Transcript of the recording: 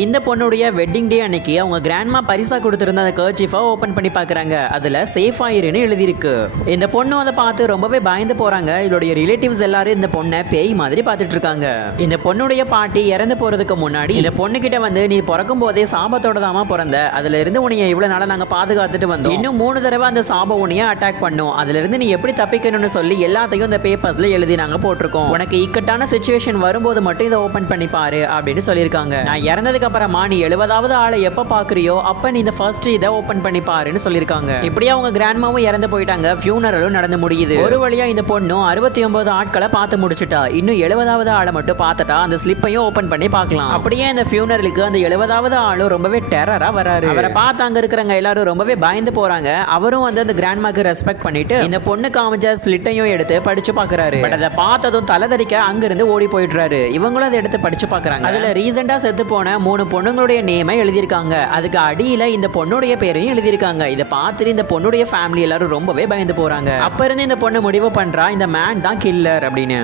இந்த பொண்ணுடைய wedding day அன்னைக்கு அவங்க கிராண்ட்மா பரிசா கொடுத்திருந்த அந்த கர்ச்சீஃபை ஓபன் பண்ணி பாக்குறாங்க. அதுல சேஃப் ஆயிருன்னு எழுதியிருக்கு. இந்த பொண்ணு அதை பார்த்து ரொம்பவே பயந்து போறாங்க. இதோடைய ரிலேட்டிவ்ஸ் எல்லாரும் இந்த பொண்ணை பேய் மாதிரி பார்த்துட்டு இருக்காங்க. இந்த பொண்ணுடைய பாட்டி இறந்து போறதுக்கு முன்னாடி இந்த பொண்ணு கிட்ட வந்து நீ பிறக்கும் போதே சாபத்தோட தாமா பிறந்த, அதுல இருந்து உன்னைய இவ்வளவு நாளா நாங்க பாதுகாத்துட்டு வந்தோம், இன்னும் 3 தடவை அந்த சாபம் உன்னைய அட்டாக் பண்ணும், அதுல இருந்து நீ எப்படி தப்பிக்கணும்னு சொல்லி எல்லாத்தையும் இந்த பேப்பர்ஸ்ல எழுதி நாங்க போட்டிருக்கோம், உனக்கு இக்கட்டான சிச்சுவேஷன் வரும்போது மட்டும் இதை ஓபன் பண்ணி பாரு அப்படின்னு சொல்லியிருக்காங்க. நான் இறந்ததுக்கு அப்புறமா நீ 70வது ஆளை எப்ப பாக்குறியோ அப்ப நீ இந்த ஃபர்ஸ்ட் இதை ஓபன் பண்ணி பாருன்னு சொல்லியிருக்காங்க. இப்படியே அவங்க கிராண்ட்மாவும் இறந்து போயிட்டாங்க. ஃபியூனரலும் நடந்து முடியுது. ஒரு வழியா இந்த பொண்ணும் 69 ஆட்களை பார்த்து முடிச்சுட்டா. இன்னும் 70வது ஆளை மட்டும் பார்த்துட்டா அந்த ஸ்லிப்பையும் ஓபன் பண்ணி பார்க்கலாம். அப்படியே இந்த ஃபியூனரலுக்கு அந்த 70வது ஆளும் ரொம்பவே டெரரா வராரு. அவரை பார்த்து அங்க இருக்கிறவங்க எல்லாரும் ரொம்பவே பயந்து போறாங்க. அவரும் வந்து அந்த கிராண்ட்மாக்கு ரெஸ்பெக்ட் பண்ணிட்டு இந்த பொண்ணு காமிச்ச ஸ்லிட்டையும் எடுத்து படிச்சு பாக்குறாரு. பட் அதை பார்த்ததும் தலைதறிக்க அங்கிருந்து ஓடி போயிடுறாரு. இவங்களும் அதை எடுத்து படிச்சு பாக்குறாங்க. அதுல ரீசெண்டா செத்து போன 3 பொண்ணுங்களுடைய நேமை எழுதியிருக்காங்க. அதுக்கு அடியில இந்த பொண்ணுடைய பேரையும் எழுதியிருக்காங்க. இதை பார்த்துட்டு இந்த பொண்ணுடைய ஃபேமிலி எல்லாரும் ரொம்பவே பயந்து போறாங்க. அப்ப இருந்து இந்த பொண்ணு முடிவு பண்றா இந்த மேன் தான் கில்லர் அப்படின்னு.